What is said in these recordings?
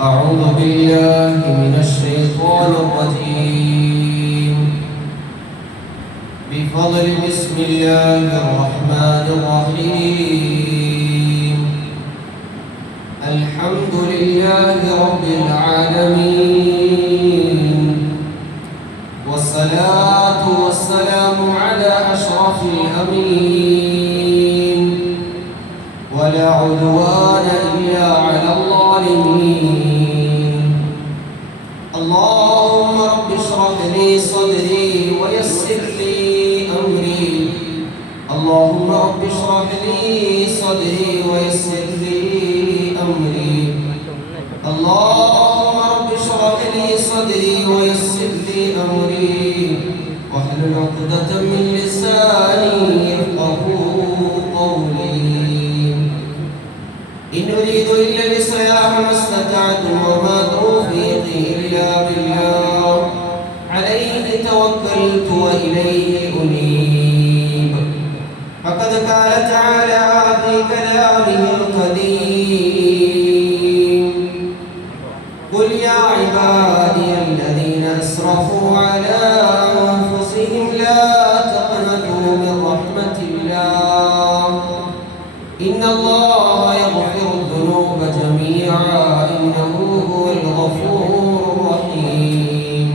أعوذ بالله من الشيطان الرجيم. بفضل بسم الله الرحمن الرحيم. الحمد لله رب العالمين، والصلاة والسلام على أشرف الأمين، ولا عدوان إلا على الظالمين. اللهم رب اشرح لي صدري ويسر لي أمري. اللهم رب اشرح لي صدري ويسر لي أمري. اللهم رب اشرح لي صدري ويسر لي أمري، واحلل عقدة من لساني يفقهوا قولي. إن أريد إلا الإصلاح ما استطعت، وما توفيقي إلا بالله. عليه توكلت وإليه أنيب. فقد قال تعالى في كلامه القديم: قل يا عبادي الذين أسرفوا على أنفسهم لا تقنطوا من رحمة الله، إن الله يغفر الذنوب جميعا إنه هو الغفور الرحيم.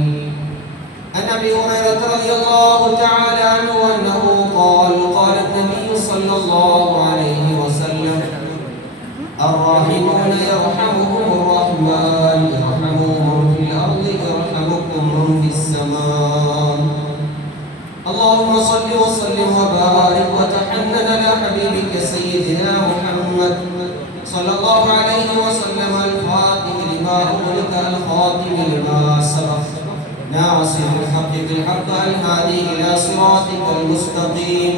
عن أبي هريرة رضي الله تعالى عنه أنه قال: قال النبي صلى الله عليه وسلم: الراحمون يرحمهم الرحمن، ارحموا من في الأرض يرحمكم من في السماء. اللهم صل وسلم وبارك وتحنن على حبيبك سيدنا محمد صلى الله عليه وسلم، الفاتح لما أغلق الخاتم لما سبق، ناصر الحق بالحق، الهادي إلى صراطك المستقيم،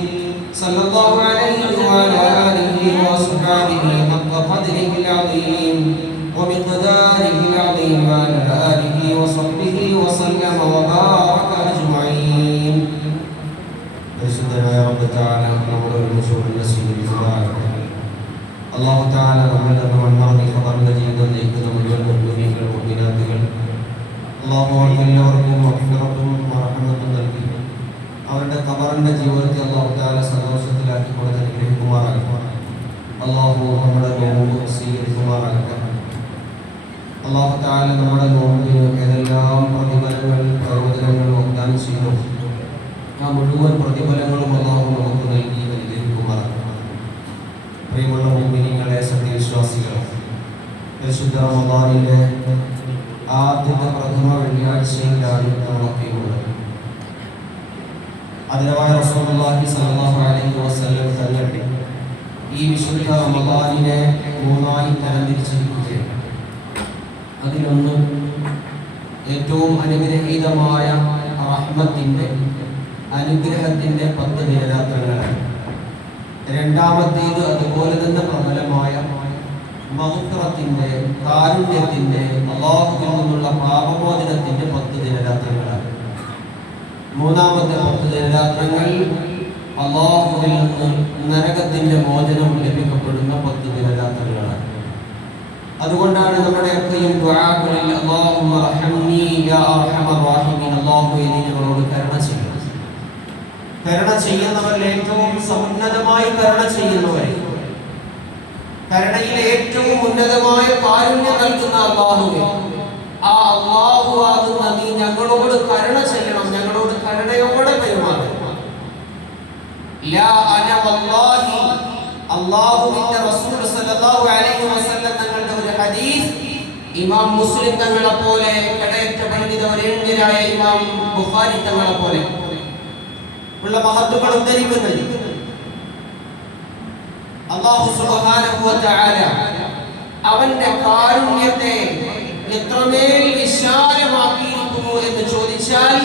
صلى الله عليه وعلى آله وأصحابه حق قدره العظيم ومقداره العظيم، وعلى آله وصحبه وسلم وبارك أجمعين. പരിശുദ്ധനായ റബ്ബ് തആല നമ്മുടെ ഒരുമിച്ചുള്ള സ്വീകരിക്കുമാറാകട്ടെ. അല്ലാഹു തആല നമ്മിൽ നിന്ന് മൺമറഞ്ഞ ഖബറിന്റെ ജീവിതം നയിക്കുന്ന മുഴുവൻ മുഅ്മിനീങ്ങൾ മുഅ്മിനാത്തുകൾ അല്ലാഹു എല്ലാവർക്കും മഗ്ഫിറത്തും റഹ്മത്തും നൽകി അവരുടെ ഖബറിന്റെ ജീവിതത്തെ അല്ലാഹു തആല സന്തോഷത്തിലാക്കി കൊടുത്ത് അനുഗ്രഹിക്കുമാറാകട്ടെ. അല്ലാഹു നമ്മുടെ നോമ്പ് സ്വീകരിക്കുമാറാകട്ടെ. അല്ലാഹു തആല നമ്മുടെ നോമ്പിന് ഏതെല്ലാം പ്രതിഫലങ്ങൾ പ്രയോജനങ്ങൾ വാഗ്ദാനം ചെയ്തു ആ മുഴുവൻ പ്രതിഫലങ്ങളും അല്ലാഹു നമുക്ക് നൽകി അനുഗ്രഹിക്കുമാറാകട്ടെ. പ്രിയമുള്ള മുഅ്മിനീങ്ങളെ, സത്യവിശ്വാസികളെ, പരിശുദ്ധ റമദാനിലെ ആദ്യത്തെ പ്രഥമ വെള്ളിയാഴ്ചയിലാണ് നമ്മളൊക്കെ ഉള്ളത്. അതിനായ റസൂലുള്ളാഹി സ്വല്ലല്ലാഹു അലൈഹി വസല്ലം തങ്ങൾ ഈ വിശുദ്ധ റമദാനിനെ മൂന്നായി തരംതിരിച്ചിരിക്കുകയാണ്. അതിലൊന്ന് ഏറ്റവും അനുഗ്രഹീതമായ റഹ്മത്തിന്റെ അനുഗ്രഹത്തിന്റെ 10 ദിനരാത്രങ്ങളാണ്. രണ്ടാമത്തേത് അതുപോലെ തന്നെ പ്രബലമായ മഗ്ഫിറത്തിന്റെ കാരുണ്യത്തിന്റെ അല്ലാഹുവിൽ നിന്നുള്ള പാപമോചനത്തിന്റെ 10 ദിനരാത്രങ്ങളാണ്. മൂന്നാമത്തെ 10 ദിനരാത്രങ്ങൾ അല്ലാഹുവിൽ നിന്ന് നരകത്തിന്റെ മോചനം ലഭിക്കപ്പെടുന്ന 10 ദിനരാത്രങ്ങളാണ്. അതുകൊണ്ടാണ് നമ്മുടെ ഒക്കെയും ദുആകളിൽ അല്ലാഹുമ്മ റഹംനി യാ അർഹമർ റഹീമീൻ, അല്ലാഹുവേ നീ ഞങ്ങളോട് കരുണ ചെയ്യണം. കരുണ ചെയ്യുന്നവരിൽ ഏറ്റവും സമുന്നതമായി കരുണ ചെയ്യുന്നവരെ, കരുണയിൽ ഏറ്റവും ഉന്നതമായ കാരുണ്യം നൽകുന്ന അല്ലാഹുവേ, ആ അല്ലാഹു ആകുന്ന നീ ഞങ്ങളോട് കരുണ ചെയ്യണം, ഞങ്ങളോട് കരുണയോടെ പെരുമാറണം. ലാ അന വല്ലാഹി, അല്ലാഹുവിന്റെ റസൂൽ സല്ലല്ലാഹു അലൈഹി വസല്ലം തങ്ങളുടെ ഒരു ഹദീസ് ഇമാം മുസ്ലിം തങ്ങളെ പോലെ കടയറ്റ പണ്ഡിത വരേണ്യരായ ഇമാം ബുഖാരി തങ്ങളെ പോലെ ഉള്ള മഹത്തുക്കൾ ഉദ്ധരിക്കുന്നത് അല്ലാഹു സുബ്ഹാനഹു വ തആല അവന്റെ കാരുണ്യത്തെ എത്രമേൽ വിശാലമാക്കിയിരിക്കുന്നു എന്ന് ചോദിച്ചാൽ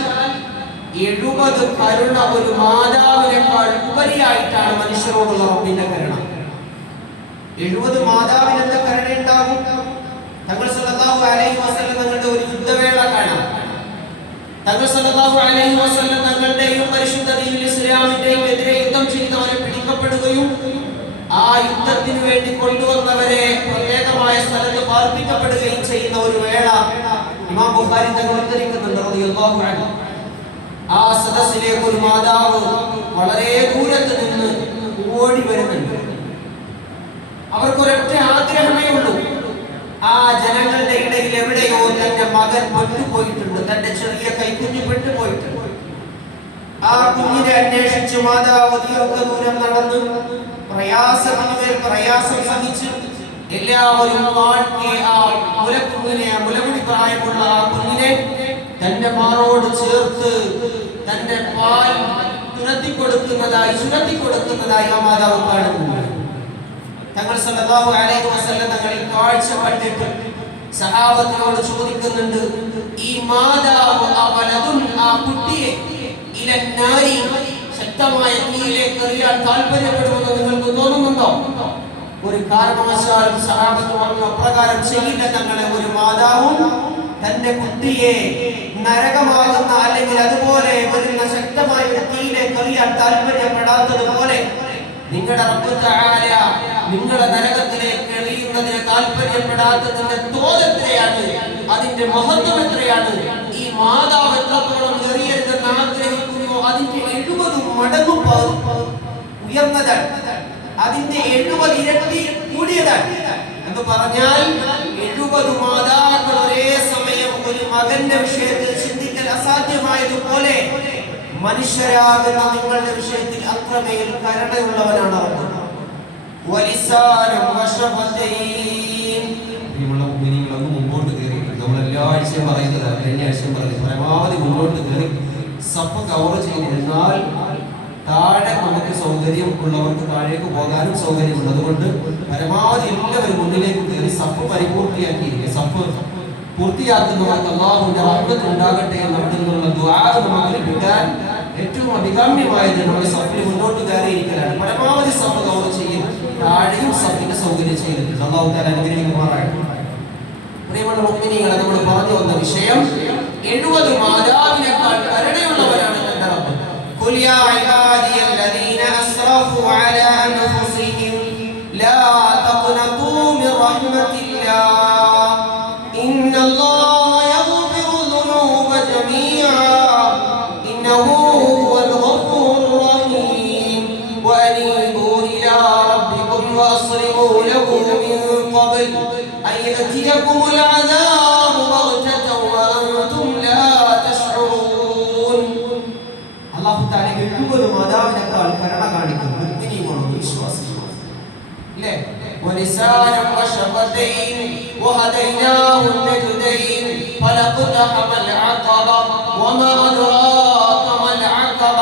70 കരുണ ഒരു മാതാവിനേക്കാൾ ഉപരിയായിട്ടാണ് മനുഷ്യരോടുള്ള റബ്ബിന്റെ കരുണ. 70 മാതാവിനെന്താ കരുണ ഉണ്ടാകും? തങ്ങൾ സല്ലല്ലാഹു അലൈഹി വസല്ലം തങ്ങളുടെ ഒരു യുദ്ധവേള കാണാം. തങ്ങൾ സല്ലല്ലാഹു അലൈഹി വസല്ലം തങ്ങളുടെയും പരിശുദ്ധ ദീനുൽ ഇസ്ലാമിന്റെയും എതിരെ യുദ്ധം ചെയ്തവരെ പിടിക്കപ്പെടുകയും ആ യുദ്ധത്തിന് വേണ്ടി കൊണ്ടുവന്നവരെ പ്രത്യേകമായ സ്ഥലത്ത് പാർപ്പിക്കപ്പെടുകയും ചെയ്യുന്ന ഒരു വേള ഇമാം ബുഖാരി തങ്ങൾ ഉദ്ധരിക്കുന്നുണ്ട് റളിയല്ലാഹു അൻഹു. ആ സദസ്സിലേക്ക് ഒരു മാതാവ് വളരെ ദൂരത്ത് നിന്ന് ഓടി വരുന്നുണ്ട്. അവർക്കൊരൊറ്റ ആഗ്രഹമേ ഉള്ളൂ, ആ ജനങ്ങളുടെ ഇടയിൽ എവിടെയോ തന്റെ മകൻ പെട്ടുപോയിട്ടുണ്ട്, തന്റെ ചെറിയ കൈക്കുഞ്ഞ് പെട്ടുപോയിട്ടുണ്ട്. ആ കുഞ്ഞിനെ അന്വേഷിച്ച് മാതാവ് ദീർഘദൂരം നടന്ന് പ്രയാസം സഹിച്ച് എല്ലാവരും ആ മുലകുടി പ്രായമുള്ള ആ കുഞ്ഞിനെ തന്റെ മാറോട് ചേർത്ത് തന്റെ പാൽ ചുരത്തി കൊടുക്കുന്നതായി ആ മാതാവ് കാണുന്നു. തങ്ങൾ സല്ലല്ലാഹു അലൈഹി വസല്ലം തങ്ങൾ ഈ കാഴ്ച കണ്ടിട്ട് സഹാബത്തിനോട് ചോദിക്കുന്നുണ്ട്, ഈ മാതാവ് ആ കുട്ടിയെ ഇലന്നാരി ശക്തമായ തീയിലേക്ക് എറിയാൻ താല്പര്യപ്പെടുമെന്ന് നിങ്ങൾക്ക് തോന്നുന്നുണ്ടോ? ഒരു കാരണവശാലും സഹാബത്ത് പറഞ്ഞു അപ്രകാരം ചെയ്യില്ല തങ്ങളെ. ഒരു മാതാവും തന്റെ കുട്ടിയെ നരകമാകുന്ന അല്ലെങ്കിൽ അതുപോലെ വരുന്ന ശക്തമായ ഒരു തീയിലേക്ക് എറിയാൻ താല്പര്യപ്പെടാത്തതുപോലെ നിങ്ങളുടെ റബ്ബ് തആല നിങ്ങളെ നരകത്തിലേക്ക് എറിയുന്നതിന് താല്പര്യപ്പെടാത്തതിന്റെ തോതെത്രയാണ്, അതിന്റെ മഹത്വം എത്രയാണ്. ഈ മാതാവ് എത്രത്തോളം എറിയരുതെന്ന് ആഗ്രഹിക്കുന്നു അതിന്റെ 70 മടങ്ങ് ഉയർന്നതാണ്, അതിന്റെ 70 ഇരട്ടി കൂടിയതാണ്. എന്ന് പറഞ്ഞാൽ 70 മാതാക്കൾ ഒരേ സമയം ഒരു മകന്റെ വിഷയത്തിൽ ചിന്തിക്കൽ അസാധ്യമായതുപോലെ മനുഷ്യരാകുന്ന നിങ്ങളുടെ വിഷയത്തിൽ അത്രമേൽ കരുണയുള്ളവനാണ് അല്ലാഹു. മുമ്പോട്ട് കയറി നമ്മൾ എല്ലാ ആഴ്ചയും പറയുന്നത്, കഴിഞ്ഞ ആഴ്ചയും പറയുന്നത്, പരമാവധി മുന്നോട്ട് കയറി സഫ് കവർ ചെയ്തിരുന്നാൽ താഴെ നമുക്ക് സൗകര്യം ഉള്ളവർക്ക് താഴേക്ക് പോകാനും സൗകര്യമുണ്ട്. അതുകൊണ്ട് പരമാവധി എല്ലാവരും മുന്നിലേക്ക് കയറി സഫ് പരിപൂർത്തിയാക്കിയിരിക്കുക. സഫ് പൂർത്തിയാക്കുന്നവർക്ക് അല്ലാഹുവിന്റെ റഹ്മത്ത് ഉണ്ടാകട്ടെ എന്നുള്ള ദുആ നമുക്ക് ലഭിക്കാൻ ഏറ്റവും അഭികാമ്യമായത് നമ്മുടെ സഫിൽ മുന്നോട്ട് കയറിയിരിക്കലാണ്. പരമാവധി സഫ് കവർ ചെയ്യും, താഴെയും സഫിന്റെ സൗകര്യം ചെയ്തിട്ടുണ്ട്. അല്ലാഹു തആല അനുഗ്രഹിക്കുമാറാകട്ടെ. പ്രിയമുള്ള മുഅ്മിനീങ്ങളെ, നമ്മൾ പറഞ്ഞു വന്ന വിഷയം 70 മാതാവിനേക്കാൾ കരുണയുള്ളവരാണ് തന്റെ റബ്ബ്. ഖുൽ യാ ഇബാദിയല്ലദീന അസ്റഫു അലാ അൻഫുസിഹിം ലാ തഖ്നതു മിർ റഹ്മത്തില്ലാഹ് ഇന്നല്ലാഹ യഗ്ഫിറു ദുനൂബ ജമീഅ ഇന്നഹു ഹുവൽ ഗഫൂറുർ റഹീം വഅനീബു ഇലാ റബ്ബികും വഅസ്ലിമു ലഹു മിൻ ഖബ്ൽ അൻ യഅതിയകുമുൽ അദാബു ബഗ്തതൻ വഅൻതും ലാ തശ്ഉറൂൻ. അല്ലാഹു തആല 70 മാതാവിനേക്കാൾ കരുണ കാണിക്കും മുഅ്മിനീങ്ങളോട്, വിശ്വാസികളോട്. ല്ലേ? വലിസാനം വശഫതൈൻ വഹദൈനാഹു നജ്ദൈൻ ഫലഖതഹമൽ അഖബ വമാ അദ്റാക മൽ അഖബ.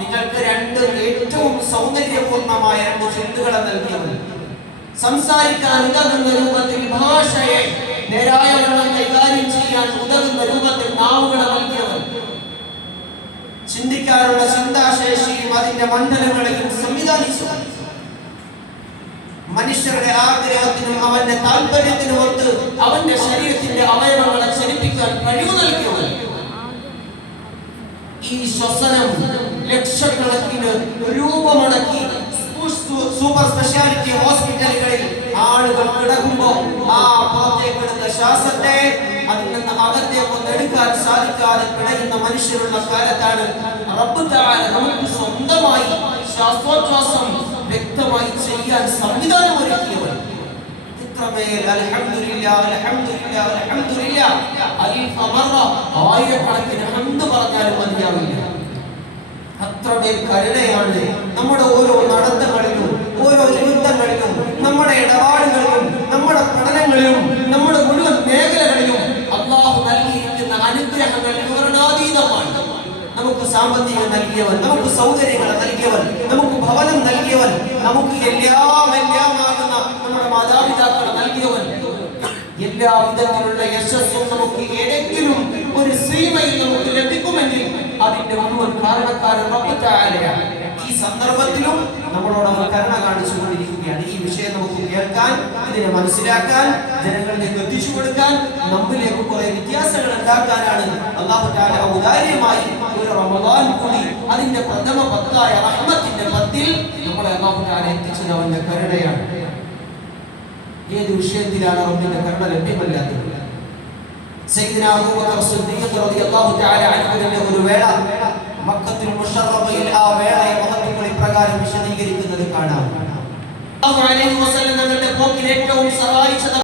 നിങ്ങൾക്ക് രണ്ട് ഏറ്റവും സൗന്ദര്യപൂർണ്ണമായ രണ്ട് ചുണ്ടുകൾ നൽകിയവൻ, സംസാരിക്കാൻ ഉതകുന്ന രൂപത്തിൽ ഭാഷയെ നേരായ വണ്ണം കൈകാര്യം ചെയ്യാൻ ഉതകുന്ന രൂപത്തിൽ നാവുകളെ നൽകിയവൻ, ചിന്തിക്കാനുള്ള ചിന്താശേഷിയും അതിന്റെ മണ്ഡലങ്ങളെയും സംവിധാനിച്ചു. മനുഷ്യരുടെ ആഗ്രഹത്തിനും അവന്റെ താല്പര്യത്തിനുമൊത്ത് അവന്റെ ശരീരത്തിന്റെ അവയവങ്ങളെ ചലിപ്പിക്കാൻ കഴിവ് നൽകിയവൻ. ഈ ശ്വസനം ലക്ഷക്കണക്കിന് രൂപമടക്കി സൂപ്പർ സ്പെഷ്യാലിറ്റി ഹോസ്പിറ്റലുകളിൽ ആളുകൾ കിടക്കുമ്പോൾ ആ പുറത്തേക്കെടുത്ത ശ്വാസത്തെ അതിൽ നിന്ന് അകത്തേക്ക് എടുക്കാൻ സാധിക്കാതെ കിടക്കുന്ന മനുഷ്യരുള്ള കാലത്താണ് റബ്ബ് തആല നമുക്ക് സ്വന്തമായി ശ്വാസോച്ഛ്വാസം വ്യക്തമായി ചെയ്യാൻ സംവിധാനം ഒരുക്കിയവൻ. ഇത്രമേൽ അൽഹംദുലില്ലാഹ് അൽഹംദുലില്ലാഹ് അൽഹംദുലില്ലാഹ് അൽഫ മറ, ആയിരക്കണക്കിന് ഹംദ് പറഞ്ഞാലും മതിയാവില്ല. അത്രമേൽ കരുണയാണ് നമ്മുടെ ഓരോ നടത്തങ്ങളിലും ഓരോ നിമിത്തങ്ങളിലും നമ്മുടെ ഇടപാടുകളിലും നമ്മുടെ പഠനങ്ങളിലും നമ്മുടെ മുഴുവൻ മേഖലകളിലും അല്ലാഹു നൽകിയിരിക്കുന്ന അനുഗ്രഹങ്ങൾ വിവരണാതീതമാണ്. നമുക്ക് സാമ്പത്തികം നൽകിയവൻ, നമുക്ക് സൗകര്യങ്ങൾ നൽകിയവൻ, നമുക്ക് ഭവനം നൽകിയവൻ, നമുക്ക് എല്ലാമാകുന്ന നമ്മുടെ മാതാപിതാക്കളെ നൽകിയവൻ, എല്ലാ വിധത്തിലുള്ള യശസ്സും നമുക്ക് ഏതെങ്കിലും ഒരു സീമയിൽ നമുക്ക് ലഭിക്കുമെങ്കിൽ അതിന്റെ മുഴുവൻ കാരണക്കാരൻ റബ്ബ് തആലയാണ്. ഈ സന്ദർഭത്തിലും നമ്മളോട് അവർ കരുണ കാണിച്ചുകൊണ്ടിരിക്കുകയാണ്. ഈ വിഷയം നമുക്ക് കേൾക്കാൻ, ഇതിനെ മനസ്സിലാക്കാൻ, ജനങ്ങളിലേക്ക് എത്തിച്ചു കൊടുക്കാൻ, നമ്മിലേക്ക് കുറെ വ്യത്യാസങ്ങൾ ഉണ്ടാക്കാനാണ് അല്ലാഹു തആല ഔദാര്യമായി ഒരു റമദാൻ കൂടി അതിന്റെ പ്രഥമ പത്തായ റഹ്മത്തിന്റെ പത്തിൽ നമ്മളെ അല്ലാഹു തആല എത്തിച്ചത് അവന്റെ കരുണയാണ്. ഏത് വിഷയത്തിലാണ് റബ്ബിന്റെ കരുണ ലഭ്യമല്ലാത്തത്? സയ്യിദ്നാ അബൂബക്കർ സിദ്ദീഖ് റളിയല്ലാഹു തആല അൻഹുവിന്റെ ഒരു വേള മക്കത്തുൽ മുശററയിൽ ആ വേളയെ മഹത്തുക്കൾ ഇപ്രകാരം വിശദീകരിക്കുന്നത് കാണാം. അല്ലാഹു അലൈഹി വസല്ലം തങ്ങളുടെ പോക്കിൽ ഏറ്റവും സഹായിച്ചത്